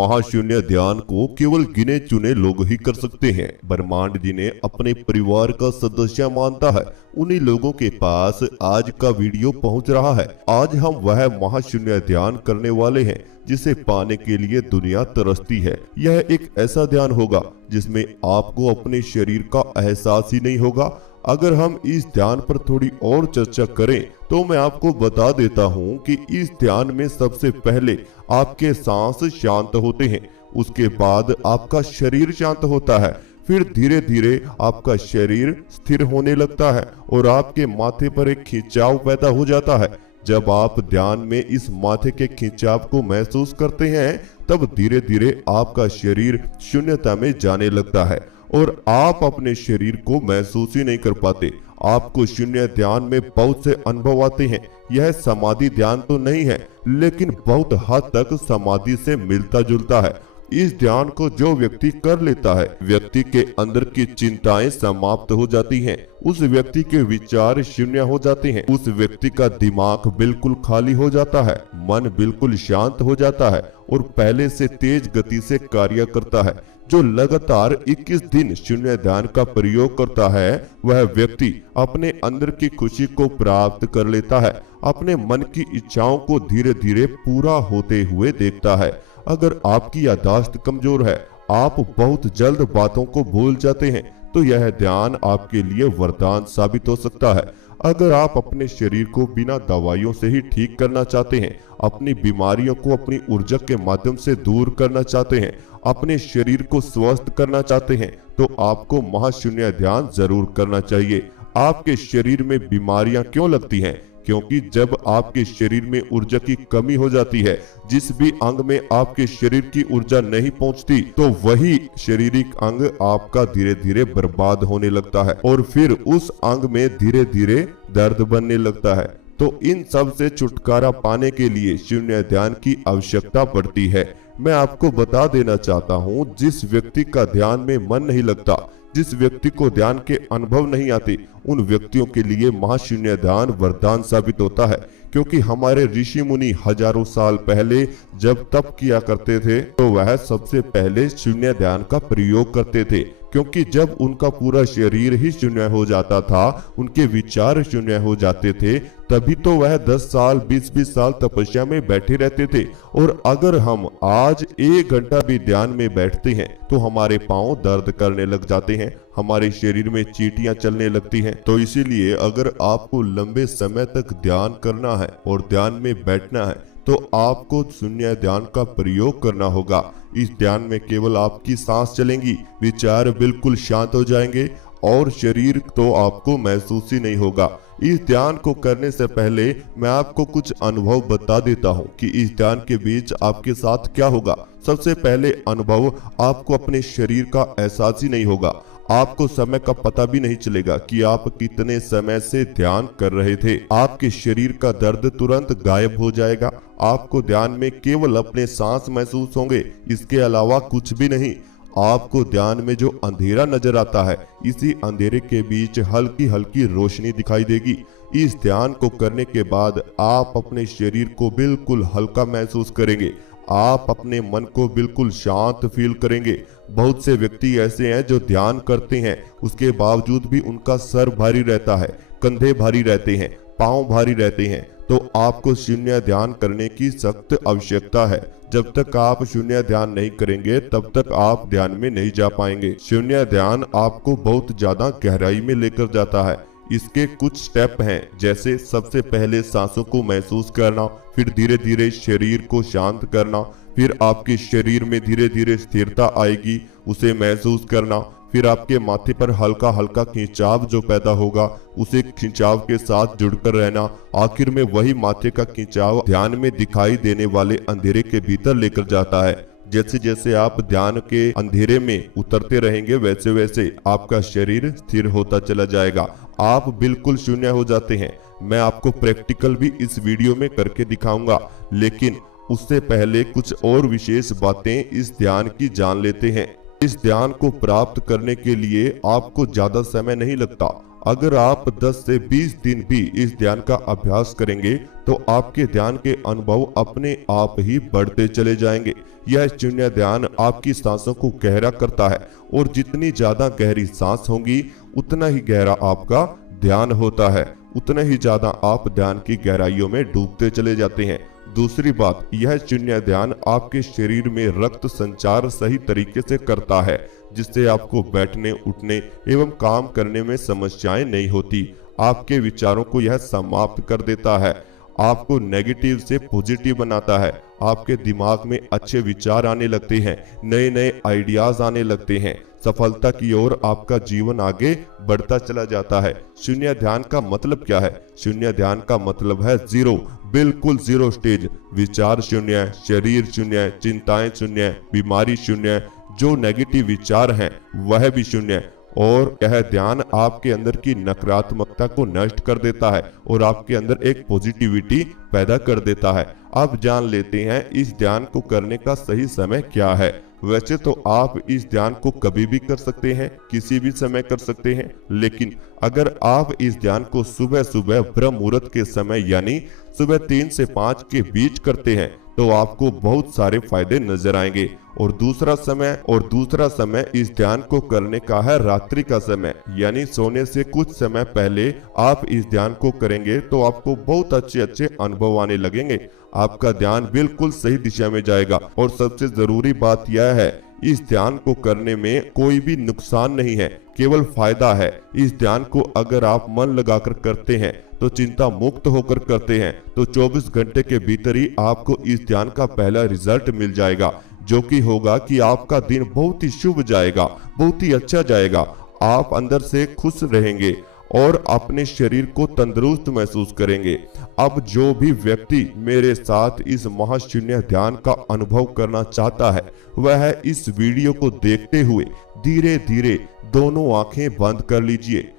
महाशून्य ध्यान को केवल गिने चुने लोग ही कर सकते हैं। ब्रह्मांड जिन्हें अपने परिवार का सदस्य मानता है, उन्हीं लोगों के पास आज का वीडियो पहुंच रहा है। आज हम वह महाशून्य ध्यान करने वाले हैं जिसे पाने के लिए दुनिया तरसती है। यह एक ऐसा ध्यान होगा जिसमें आपको अपने शरीर का एहसास ही नहीं होगा। अगर हम इस ध्यान पर थोड़ी और चर्चा करें तो मैं आपको बता देता हूं कि इस ध्यान में सबसे पहले आपके सांस शांत होते हैं, उसके बाद आपका शरीर शांत होता है, फिर धीरे धीरे आपका शरीर स्थिर होने लगता है और आपके माथे पर एक खिंचाव पैदा हो जाता है। जब आप ध्यान में इस माथे के खिंचाव को महसूस करते हैं तब धीरे धीरे आपका शरीर शून्यता में जाने लगता है और आप अपने शरीर को महसूस ही नहीं कर पाते। आपको शून्य ध्यान में बहुत से अनुभव आते हैं। यह समाधि ध्यान तो नहीं है, लेकिन बहुत हद तक समाधि से मिलता जुलता है। इस ध्यान को जो व्यक्ति कर लेता है, व्यक्ति के अंदर की चिंताएं समाप्त हो जाती हैं, उस व्यक्ति के विचार शून्य हो जाते हैं, उस व्यक्ति का दिमाग बिल्कुल खाली हो जाता है, मन बिल्कुल शांत हो जाता है और पहले से तेज गति से कार्य करता है। जो लगातार 21 दिन शून्य ध्यान का प्रयोग करता है, वह व्यक्ति अपने अंदर की खुशी को प्राप्त कर लेता है, अपने मन की इच्छाओं को धीरे धीरे पूरा होते हुए देखता है। अगर आपकी याददाश्त कमजोर है, आप बहुत जल्द बातों को भूल जाते हैं, तो यह ध्यान आपके लिए वरदान साबित हो सकता है। अगर आप अपने शरीर को बिना दवाइयों से ही ठीक करना चाहते हैं, अपनी बीमारियों को अपनी ऊर्जा के माध्यम से दूर करना चाहते हैं, अपने शरीर को स्वस्थ करना चाहते हैं, तो आपको महाशून्य ध्यान जरूर करना चाहिए। आपके शरीर में बीमारियां क्यों लगती हैं? क्योंकि जब आपके शरीर में ऊर्जा की कमी हो जाती है, जिस भी अंग में आपके शरीर की ऊर्जा नहीं पहुंचती, तो वही शारीरिक अंग आपका धीरे धीरे बर्बाद होने लगता है और फिर उस अंग में धीरे धीरे दर्द बनने लगता है। तो इन सब से छुटकारा पाने के लिए शून्य ध्यान की आवश्यकता पड़ती है। मैं आपको बता देना चाहता हूँ, जिस व्यक्ति का ध्यान में मन नहीं लगता, जिस व्यक्ति को ध्यान के अनुभव नहीं आते, उन व्यक्तियों के लिए महाशून्य ध्यान वरदान साबित होता है। क्योंकि हमारे ऋषि मुनि हजारों साल पहले जब तप किया करते थे, तो वह सबसे पहले शून्य ध्यान का प्रयोग करते थे। क्योंकि जब उनका पूरा शरीर ही शून्य हो जाता था, उनके विचार शून्य हो जाते थे, तभी तो वह 10 साल 20-20 साल तपस्या में बैठे रहते थे। और अगर हम आज 1 घंटा भी ध्यान में बैठते हैं तो हमारे पांव दर्द करने लग जाते हैं, हमारे शरीर में चींटियां चलने लगती हैं। तो इसीलिए अगर आपको लंबे समय तक ध्यान करना है और ध्यान में बैठना है, तो आपको शून्य ध्यान का प्रयोग करना होगा। इस ध्यान में केवल आपकी सांस चलेंगी, विचार बिल्कुल शांत हो जाएंगे और शरीर तो आपको महसूस ही नहीं होगा। इस ध्यान को करने से पहले मैं आपको कुछ अनुभव बता देता हूं कि इस ध्यान के बीच आपके साथ क्या होगा। सबसे पहले अनुभव, आपको अपने शरीर का एहसास ही नहीं होगा। आपको समय का पता भी नहीं चलेगा कि आप कितने समय से ध्यान कर रहे थे। आपके शरीर का दर्द तुरंत गायब हो जाएगा। आपको ध्यान में केवल अपने सांस महसूस होंगे, इसके अलावा कुछ भी नहीं। आपको ध्यान में जो अंधेरा नजर आता है, इसी अंधेरे के बीच हल्की हल्की रोशनी दिखाई देगी। इस ध्यान को करने के बाद आप अपने शरीर को बिल्कुल हल्का महसूस करेंगे। आप अपने मन को बिल्कुल शांत फील करेंगे। बहुत से व्यक्ति ऐसे हैं जो ध्यान करते हैं, उसके बावजूद भी उनका सर भारी रहता है, कंधे भारी रहते हैं, पांव भारी रहते हैं। तो आपको शून्य ध्यान करने की सख्त आवश्यकता है। जब तक आप शून्य ध्यान नहीं करेंगे तब तक आप ध्यान में नहीं जा पाएंगे। शून्य ध्यान आपको बहुत ज्यादा गहराई में लेकर जाता है। इसके कुछ स्टेप हैं, जैसे सबसे पहले सांसों को महसूस करना, फिर धीरे धीरे शरीर को शांत करना, फिर आपके शरीर में धीरे धीरे स्थिरता आएगी, उसे महसूस करना, फिर आपके माथे पर हल्का हल्का खिंचाव जो पैदा होगा, उसे खिंचाव के साथ जुड़कर रहना। आखिर में वही माथे का खिंचाव ध्यान में दिखाई देने वाले अंधेरे के भीतर लेकर जाता है। जैसे जैसे आप ध्यान के अंधेरे में उतरते रहेंगे, वैसे वैसे आपका शरीर स्थिर होता चला जाएगा। आप बिल्कुल शून्य हो जाते हैं। मैं आपको प्रैक्टिकल भी इस वीडियो में करके दिखाऊंगा, लेकिन उससे पहले कुछ और विशेष बातें इस ध्यान की जान लेते हैं। इस ध्यान को प्राप्त करने के लिए आपको ज्यादा समय नहीं लगता। अगर आप 10 से 20 दिन भी इस ध्यान का अभ्यास करेंगे तो आपके ध्यान के अनुभव अपने आप ही बढ़ते चले जाएंगे। यह शून्य ध्यान आपकी सांसों को गहरा करता है और जितनी ज्यादा गहरी सांस होगी उतना ही गहरा आपका ध्यान होता है, उतना ही ज्यादा आप ध्यान की गहराइयों में डूबते चले जाते हैं। दूसरी बात, यह शून्य ध्यान आपके शरीर में रक्त संचार सही तरीके से करता है, जिससे आपको बैठने उठने एवं काम करने में समस्याएं नहीं होती। आपके विचारों को यह समाप्त कर देता है, आपको नेगेटिव से पॉजिटिव बनाता है। आपके दिमाग में अच्छे विचार आने लगते हैं, नए नए आइडियाज आने लगते हैं, सफलता की ओर आपका जीवन आगे बढ़ता चला जाता है। शून्य ध्यान का मतलब क्या है? शून्य ध्यान का मतलब है जीरो, बिल्कुल जीरो स्टेज। विचार शून्य, शरीर शून्य, चिंताएं शून्य, बीमारी शून्य, जो नेगेटिव विचार हैं वह भी शून्य। और यह ध्यान आपके अंदर की नकारात्मकता को नष्ट कर देता है और आपके अंदर एक पॉजिटिविटी पैदा कर देता है। अब जान लेते हैं इस ध्यान को करने का सही समय क्या है। वैसे तो आप इस ध्यान को कभी भी कर सकते हैं, किसी भी समय कर सकते हैं, लेकिन अगर आप इस ध्यान को सुबह सुबह ब्रह्म मुहूर्त के समय यानी सुबह 3 से 5 के बीच करते हैं तो आपको बहुत सारे फायदे नजर आएंगे। और दूसरा समय इस ध्यान को करने का है रात्रि का समय, यानी सोने से कुछ समय पहले आप इस ध्यान को करेंगे तो आपको बहुत अच्छे अच्छे अनुभव आने लगेंगे। आपका ध्यान बिल्कुल सही दिशा में जाएगा। और सबसे जरूरी बात यह है, इस ध्यान को करने में कोई भी नुकसान नहीं है, केवल फायदा है। इस ध्यान को अगर आप मन लगाकर करते हैं तो चिंता मुक्त होकर करते हैं तो 24 घंटे के भीतर ही आपको इस ध्यान का पहला रिजल्ट मिल जाएगा, जो कि होगा कि आपका दिन बहुत ही शुभ जाएगा, बहुत ही अच्छा जाएगा। आप अंदर से खुश रहेंगे और अपने शरीर को तंदुरुस्त महसूस करेंगे। अब जो भी व्यक्ति मेरे साथ इस महाशून्य ध्यान का अनुभव करना चाहता है वह इस वीडियो को देखते हुए धीरे धीरे दोनों आंखें बंद कर लीजिए।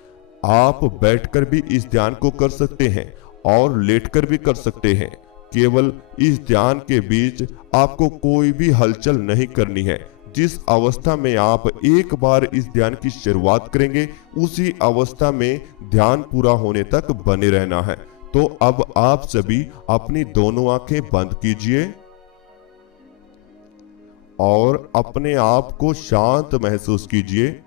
आप बैठकर भी इस ध्यान को कर सकते हैं और लेटकर भी कर सकते हैं। केवल इस ध्यान के बीच आपको कोई भी हलचल नहीं करनी है। जिस अवस्था में आप एक बार इस ध्यान की शुरुआत करेंगे उसी अवस्था में ध्यान पूरा होने तक बने रहना है। तो अब आप सभी अपनी दोनों आंखें बंद कीजिए और अपने आप को शांत महसूस कीजिए।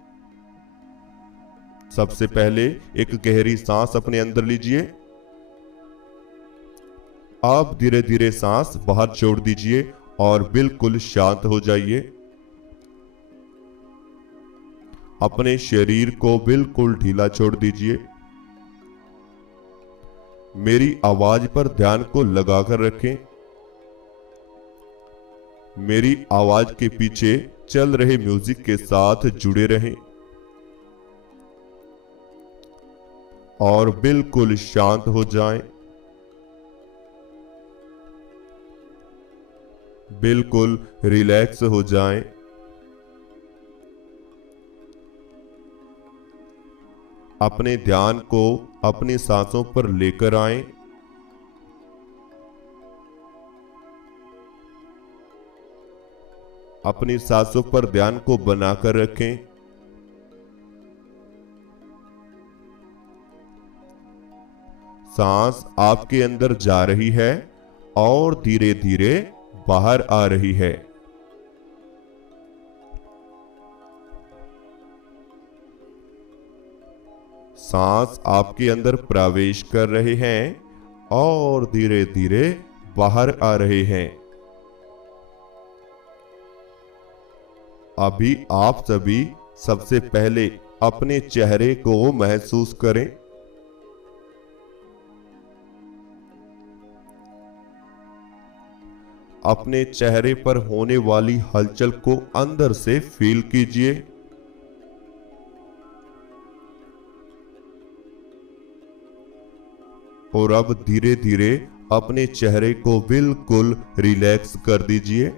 सबसे पहले एक गहरी सांस अपने अंदर लीजिए। आप धीरे धीरे सांस बाहर छोड़ दीजिए और बिल्कुल शांत हो जाइए। अपने शरीर को बिल्कुल ढीला छोड़ दीजिए। मेरी आवाज पर ध्यान को लगाकर रखें। मेरी आवाज के पीछे चल रहे म्यूजिक के साथ जुड़े रहें और बिल्कुल शांत हो जाएं। बिल्कुल रिलैक्स हो जाएं। अपने ध्यान को अपनी सांसों पर लेकर आएं। अपनी सांसों पर ध्यान को बनाकर रखें। सांस आपके अंदर जा रही है और धीरे धीरे बाहर आ रही है। सांस आपके अंदर प्रवेश कर रहे हैं और धीरे धीरे बाहर आ रहे हैं। अभी आप सभी सबसे पहले अपने चेहरे को महसूस करें। अपने चेहरे पर होने वाली हलचल को अंदर से फील कीजिए। और अब धीरे धीरे अपने चेहरे को बिल्कुल रिलैक्स कर दीजिए।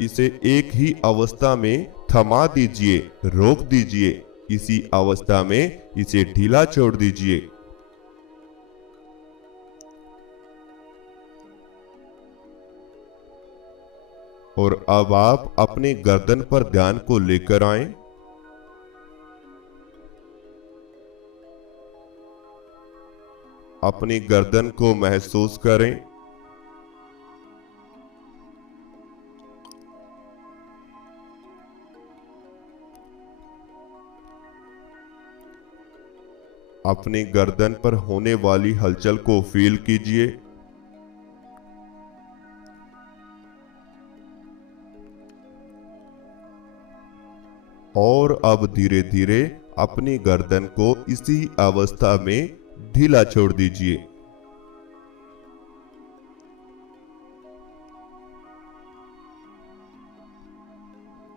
इसे एक ही अवस्था में थमा दीजिए, रोक दीजिए। इसी अवस्था में इसे ढीला छोड़ दीजिए। और अब आप अपने गर्दन पर ध्यान को लेकर आएं। अपनी गर्दन को महसूस करें। अपनी गर्दन पर होने वाली हलचल को फील कीजिए। और अब धीरे धीरे अपनी गर्दन को इसी अवस्था में ढीला छोड़ दीजिए।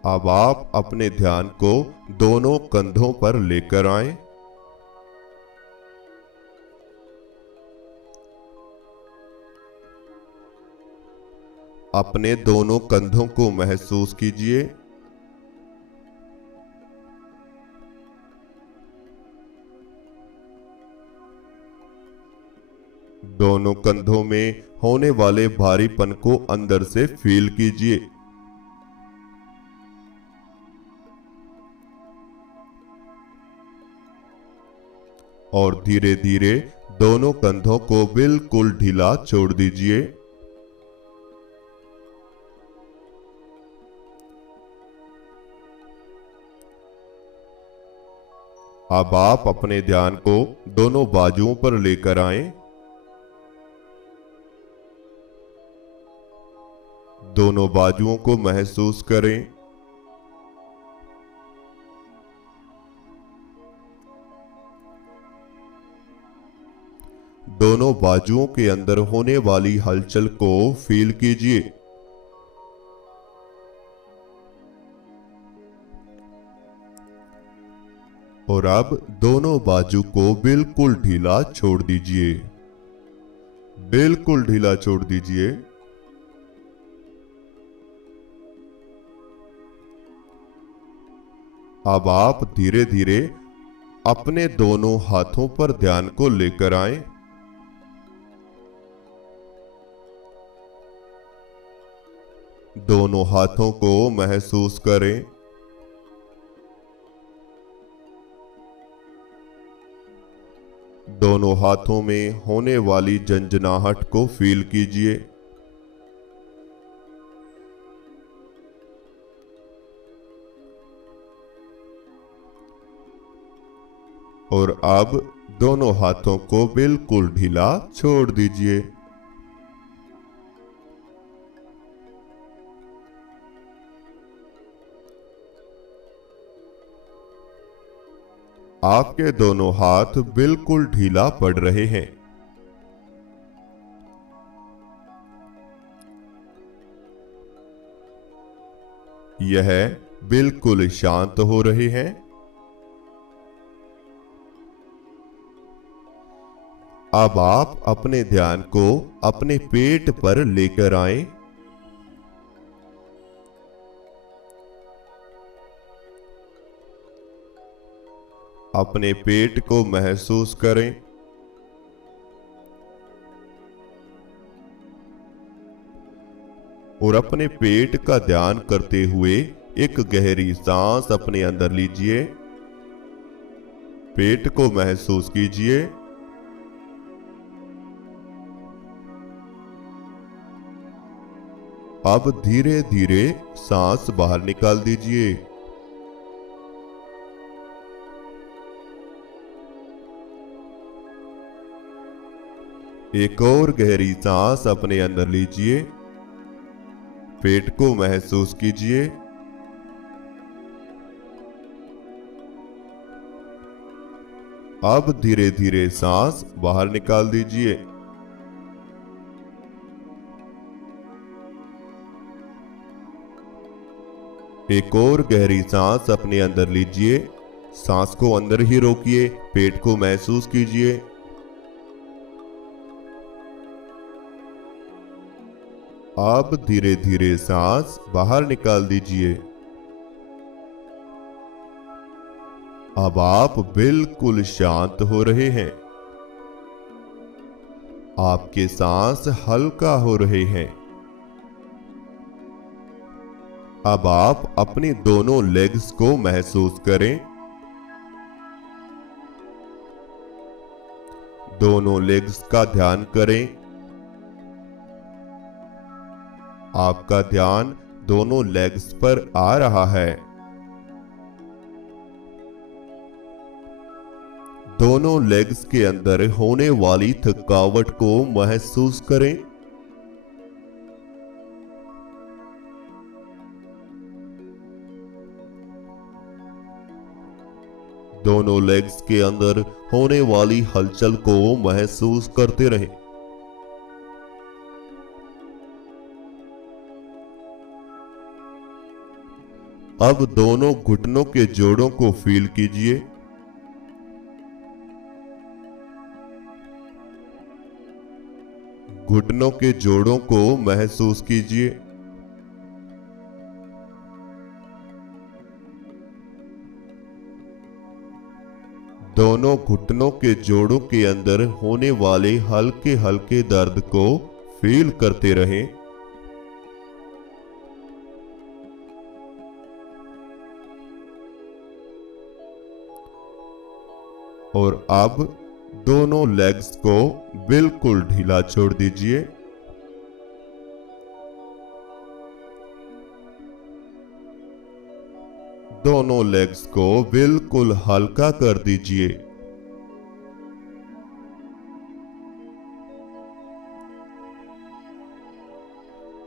अब आप अपने ध्यान को दोनों कंधों पर लेकर आएं। अपने दोनों कंधों को महसूस कीजिए। दोनों कंधों में होने वाले भारीपन को अंदर से फील कीजिए। और धीरे धीरे दोनों कंधों को बिल्कुल ढीला छोड़ दीजिए। अब आप अपने ध्यान को दोनों बाजुओं पर लेकर आएं। दोनों बाजुओं को महसूस करें। दोनों बाजुओं के अंदर होने वाली हलचल को फील कीजिए। और अब दोनों बाजू को बिल्कुल ढीला छोड़ दीजिए। बिल्कुल ढीला छोड़ दीजिए। अब आप धीरे धीरे अपने दोनों हाथों पर ध्यान को लेकर आएं। दोनों हाथों को महसूस करें। दोनों हाथों में होने वाली झंझनाहट को फील कीजिए। और अब दोनों हाथों को बिल्कुल ढीला छोड़ दीजिए। आपके दोनों हाथ बिल्कुल ढीला पड़ रहे हैं। यह बिल्कुल शांत हो रहे हैं। अब आप अपने ध्यान को अपने पेट पर लेकर आएं। अपने पेट को महसूस करें। और अपने पेट का ध्यान करते हुए एक गहरी सांस अपने अंदर लीजिए। पेट को महसूस कीजिए। अब धीरे धीरे सांस बाहर निकाल दीजिए। एक और गहरी सांस अपने अंदर लीजिए। पेट को महसूस कीजिए। अब धीरे धीरे सांस बाहर निकाल दीजिए। एक और गहरी सांस अपने अंदर लीजिए। सांस को अंदर ही रोकिए। पेट को महसूस कीजिए। अब धीरे धीरे सांस बाहर निकाल दीजिए। अब आप बिल्कुल शांत हो रहे हैं। आपके सांस हल्का हो रहे हैं। अब आप अपनी दोनों लेग्स को महसूस करें। दोनों लेग्स का ध्यान करें। आपका ध्यान दोनों लेग्स पर आ रहा है। दोनों लेग्स के अंदर होने वाली थकावट को महसूस करें। दोनों लेग्स के अंदर होने वाली हलचल को महसूस करते रहें। अब दोनों घुटनों के जोड़ों को फील कीजिए। घुटनों के जोड़ों को महसूस कीजिए। दोनों घुटनों के जोड़ों के अंदर होने वाले हल्के हल्के दर्द को फील करते रहें। और अब दोनों लेग्स को बिल्कुल ढीला छोड़ दीजिए। दोनों लेग्स को बिल्कुल हल्का कर दीजिए।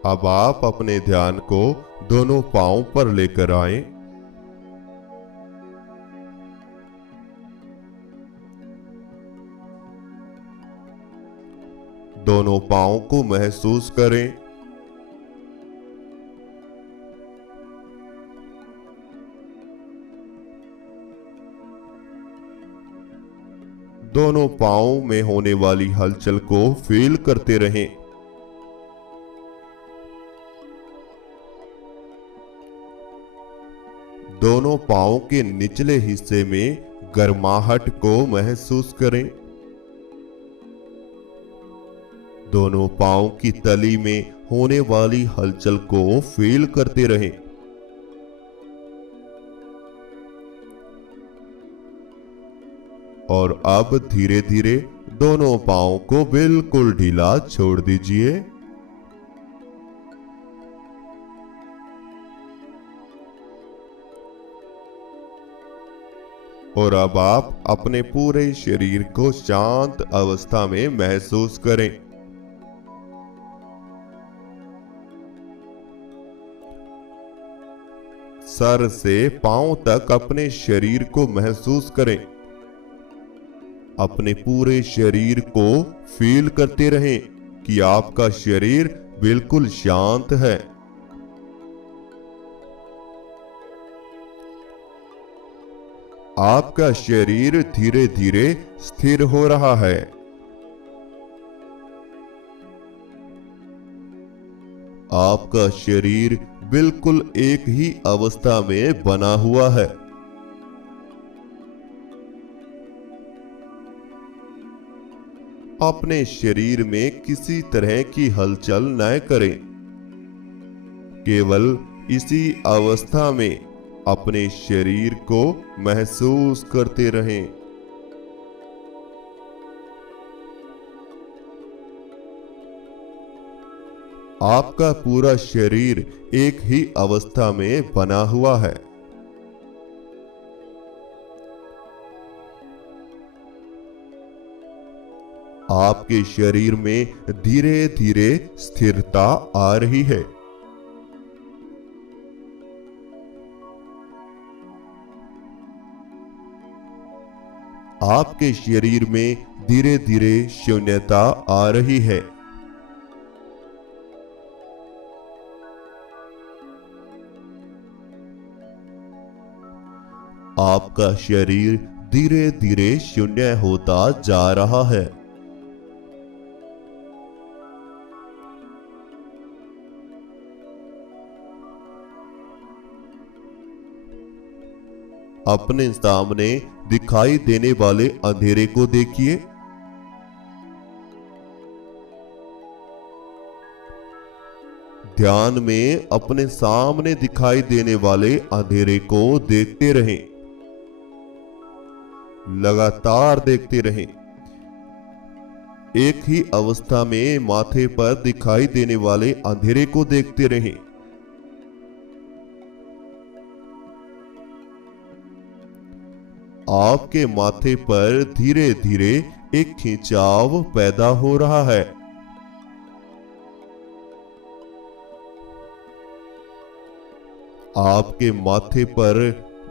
अब आप अपने ध्यान को दोनों पांव पर लेकर आएं। दोनों पांव को महसूस करें। दोनों पांव में होने वाली हलचल को फील करते रहें। दोनों पांव के निचले हिस्से में गर्माहट को महसूस करें। दोनों पांव की तली में होने वाली हलचल को फील करते रहें। और अब धीरे धीरे दोनों पांव को बिल्कुल ढीला छोड़ दीजिए। और अब आप अपने पूरे शरीर को शांत अवस्था में महसूस करें। सर से पांव तक अपने शरीर को महसूस करें। अपने पूरे शरीर को फील करते रहें कि आपका शरीर बिल्कुल शांत है। आपका शरीर धीरे धीरे स्थिर हो रहा है। आपका शरीर बिल्कुल एक ही अवस्था में बना हुआ है। अपने शरीर में किसी तरह की हलचल न करें। केवल इसी अवस्था में अपने शरीर को महसूस करते रहें। आपका पूरा शरीर एक ही अवस्था में बना हुआ है। आपके शरीर में धीरे धीरे स्थिरता आ रही है। आपके शरीर में धीरे धीरे शून्यता आ रही है। आपका शरीर धीरे धीरे शून्य होता जा रहा है। अपने सामने दिखाई देने वाले अंधेरे को देखिए। ध्यान में अपने सामने दिखाई देने वाले अंधेरे को देखते रहें। लगातार देखते रहें। एक ही अवस्था में माथे पर दिखाई देने वाले अंधेरे को देखते रहें। आपके माथे पर धीरे धीरे एक खिंचाव पैदा हो रहा है। आपके माथे पर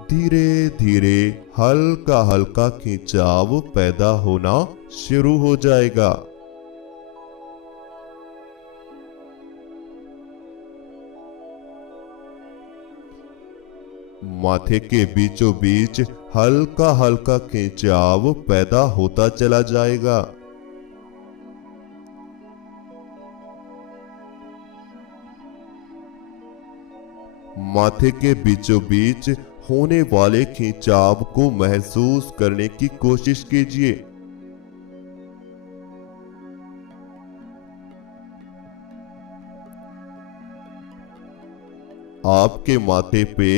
धीरे धीरे हल्का हल्का खिंचाव पैदा होना शुरू हो जाएगा। माथे के बीचों बीच हल्का हल्का खिंचाव पैदा होता चला जाएगा। माथे के बीचों बीच होने वाले खिंचाव को महसूस करने की कोशिश कीजिए। आपके माथे पे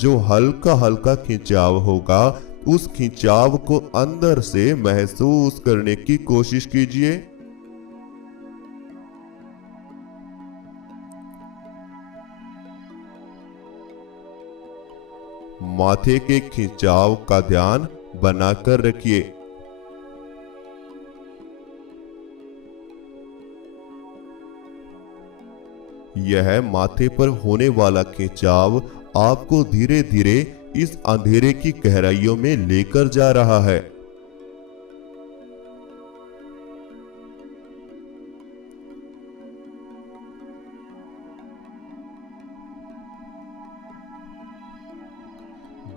जो हल्का हल्का खिंचाव होगा, उस खिंचाव को अंदर से महसूस करने की कोशिश कीजिए। माथे के खिंचाव का ध्यान बनाकर रखिए। यह माथे पर होने वाला खिंचाव आपको धीरे धीरे इस अंधेरे की गहराइयों में लेकर जा रहा है।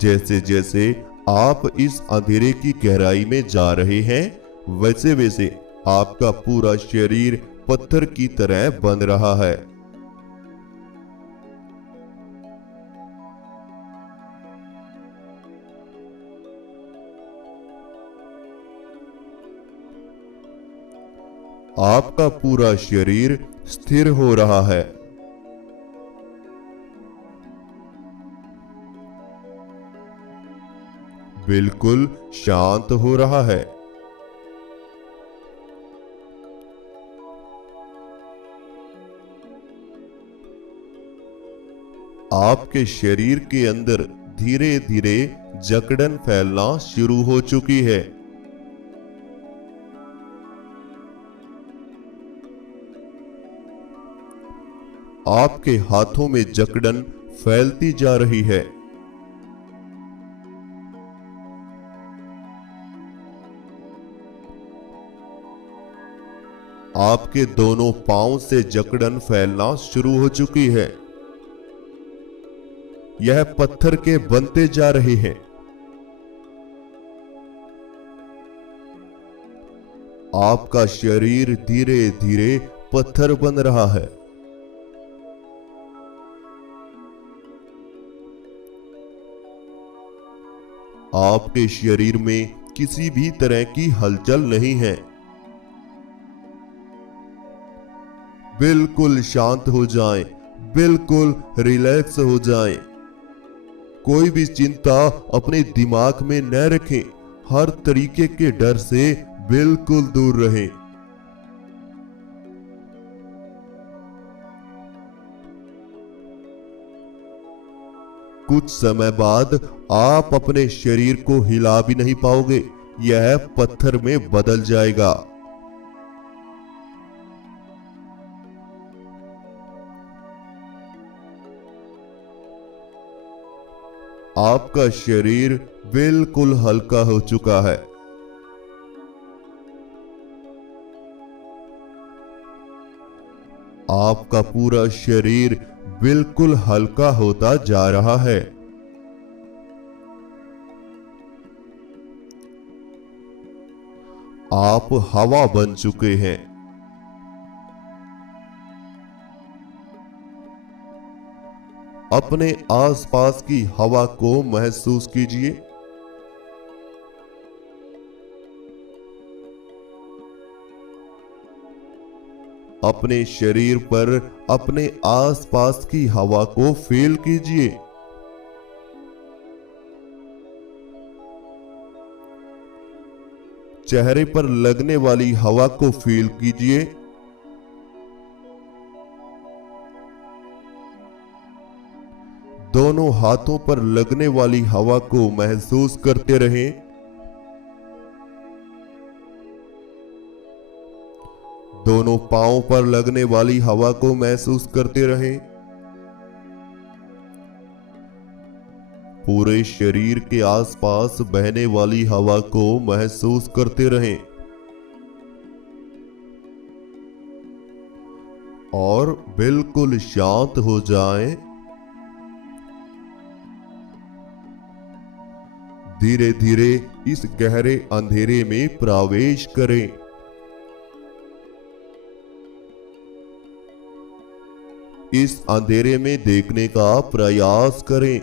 जैसे जैसे आप इस अंधेरे की गहराई में जा रहे हैं, वैसे वैसे आपका पूरा शरीर पत्थर की तरह बन रहा है। आपका पूरा शरीर स्थिर हो रहा है। बिल्कुल शांत हो रहा है। आपके शरीर के अंदर धीरे धीरे जकड़न फैलना शुरू हो चुकी है। आपके हाथों में जकड़न फैलती जा रही है। आपके दोनों पांव से जकड़न फैलना शुरू हो चुकी है। यह पत्थर के बनते जा रहे हैं। आपका शरीर धीरे धीरे पत्थर बन रहा है। आपके शरीर में किसी भी तरह की हलचल नहीं है। बिल्कुल शांत हो जाएं, बिल्कुल रिलैक्स हो जाएं। कोई भी चिंता अपने दिमाग में न रखें। हर तरीके के डर से बिल्कुल दूर रहें। कुछ समय बाद आप अपने शरीर को हिला भी नहीं पाओगे। यह पत्थर में बदल जाएगा। आपका शरीर बिल्कुल हल्का हो चुका है। आपका पूरा शरीर बिल्कुल हल्का होता जा रहा है। आप हवा बन चुके हैं। अपने आसपास की हवा को महसूस कीजिए। अपने शरीर पर अपने आसपास की हवा को फील कीजिए। चेहरे पर लगने वाली हवा को फील कीजिए। दोनों हाथों पर लगने वाली हवा को महसूस करते रहें। दोनों पांवों पर लगने वाली हवा को महसूस करते रहें। पूरे शरीर के आसपास बहने वाली हवा को महसूस करते रहें और बिल्कुल शांत हो जाएं। धीरे धीरे इस गहरे अंधेरे में प्रवेश करें। इस अंधेरे में देखने का प्रयास करें।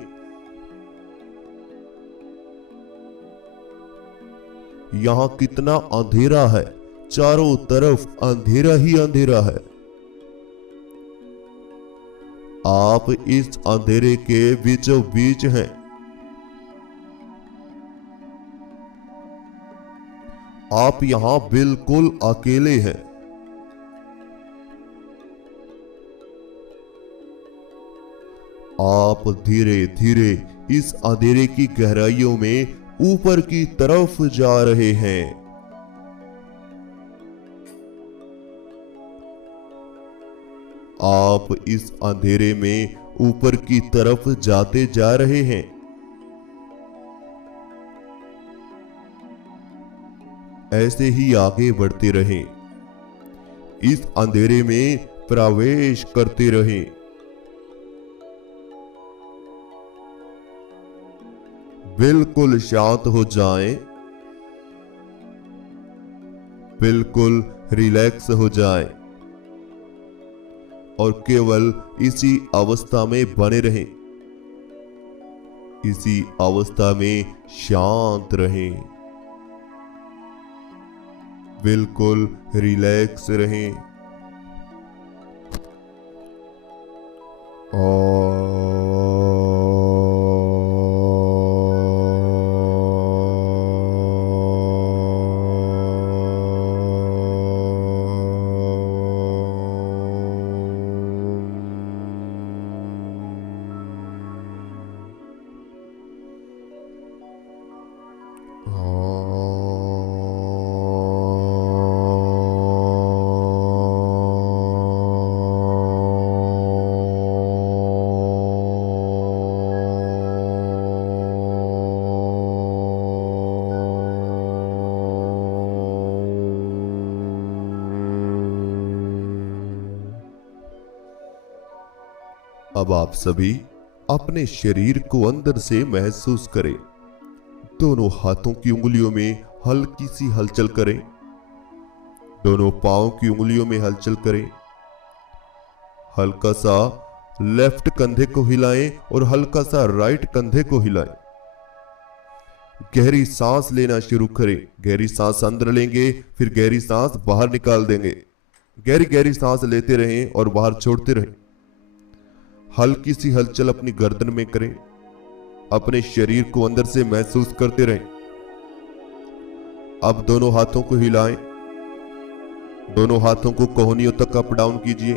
यहां कितना अंधेरा है, चारों तरफ अंधेरा ही अंधेरा है। आप इस अंधेरे के बीचों बीच हैं। आप यहां बिल्कुल अकेले हैं। आप धीरे धीरे इस अंधेरे की गहराइयों में ऊपर की तरफ जा रहे हैं। आप इस अंधेरे में ऊपर की तरफ जाते जा रहे हैं। ऐसे ही आगे बढ़ते रहें। इस अंधेरे में प्रवेश करते रहें। बिल्कुल शांत हो जाएं। बिल्कुल रिलैक्स हो जाएं और केवल इसी अवस्था में बने रहें। इसी अवस्था में शांत रहें। बिल्कुल रिलैक्स रहें अब आप सभी अपने शरीर को अंदर से महसूस करें। दोनों हाथों की उंगलियों में हल्की सी हलचल करें। दोनों पांवों की उंगलियों में हलचल करें। हल्का सा लेफ्ट कंधे को हिलाएं और हल्का सा राइट कंधे को हिलाएं। गहरी सांस लेना शुरू करें। गहरी सांस अंदर लेंगे, फिर गहरी सांस बाहर निकाल देंगे। गहरी गहरी सांस लेते रहें और बाहर छोड़ते रहें। हल्की सी हलचल अपनी गर्दन में करें। अपने शरीर को अंदर से महसूस करते रहें। अब दोनों हाथों को हिलाएं। दोनों हाथों को कोहनियों तक अप डाउन कीजिए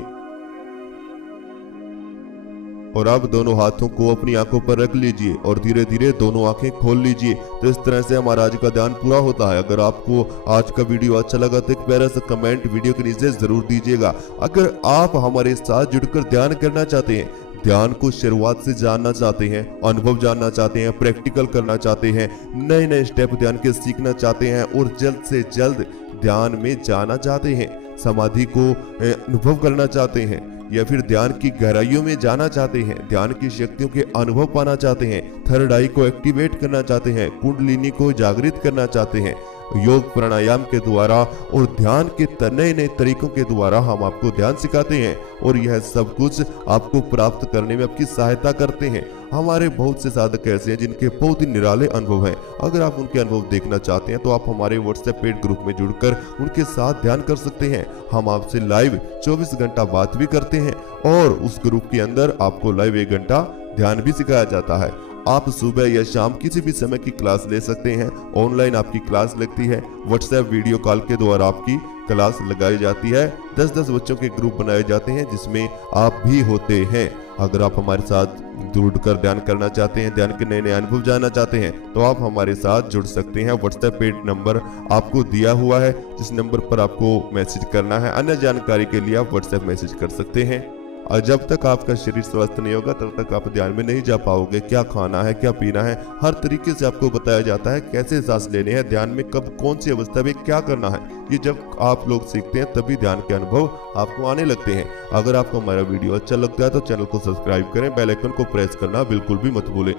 और अब दोनों हाथों को अपनी आंखों पर रख लीजिए और धीरे धीरे दोनों आंखें खोल लीजिए। तो इस तरह से हमारा आज का ध्यान पूरा होता है। अगर आपको आज का वीडियो अच्छा लगा तो एक प्यारा सा कमेंट वीडियो के नीचे जरूर दीजिएगा। अगर आप हमारे साथ जुड़कर ध्यान करना चाहते हैं, ध्यान को शुरुआत से जानना चाहते हैं, अनुभव जानना चाहते हैं, प्रैक्टिकल करना चाहते हैं, नए नए स्टेप ध्यान के सीखना चाहते हैं और जल्द से जल्द ध्यान में जाना चाहते हैं, समाधि को अनुभव करना चाहते हैं या फिर ध्यान की गहराइयों में जाना चाहते हैं, ध्यान की शक्तियों के अनुभव पाना चाहते हैं, थर्ड आई को एक्टिवेट करना चाहते हैं, कुंडलिनी को जागृत करना चाहते हैं, योग प्राणायाम के द्वारा और ध्यान के नए नए तरीकों के द्वारा हम आपको ध्यान सिखाते हैं और यह सब कुछ आपको प्राप्त करने में आपकी सहायता करते हैं। हमारे बहुत से साधक ऐसे हैं जिनके बहुत ही निराले अनुभव हैं। अगर आप उनके अनुभव देखना चाहते हैं तो आप हमारे व्हाट्सएप पेड ग्रुप में जुड़कर उनके साथ ध्यान कर सकते हैं। हम आपसे लाइव 24 घंटा बात भी करते हैं और उस ग्रुप के अंदर आपको लाइव 1 घंटा ध्यान भी सिखाया जाता है। आप सुबह या शाम किसी भी समय की क्लास ले सकते हैं। ऑनलाइन आपकी क्लास लगती है। व्हाट्सएप वीडियो कॉल के द्वारा आपकी क्लास लगाई जाती है। 10-10 बच्चों के ग्रुप बनाए जाते हैं जिसमें आप भी होते हैं। अगर आप हमारे साथ जुड़कर ध्यान करना चाहते हैं, ध्यान के नए नए अनुभव जानना चाहते हैं, तो आप हमारे साथ जुड़ सकते हैं। व्हाट्सएप पे नंबर आपको दिया हुआ है, जिस नंबर पर आपको मैसेज करना है। अन्य जानकारी के लिए आप व्हाट्सएप मैसेज कर सकते हैं। और जब तक आपका शरीर स्वस्थ नहीं होगा तब तक आप ध्यान में नहीं जा पाओगे। क्या खाना है, क्या पीना है, हर तरीके से आपको बताया जाता है। कैसे सांस लेने हैं, ध्यान में कब कौन सी अवस्था में क्या करना है, ये जब आप लोग सीखते हैं तभी ध्यान के अनुभव आपको आने लगते हैं। अगर आपको हमारा वीडियो अच्छा लगता है तो चैनल को सब्सक्राइब करें, बेल आइकन को प्रेस करना बिल्कुल भी मत भूलें।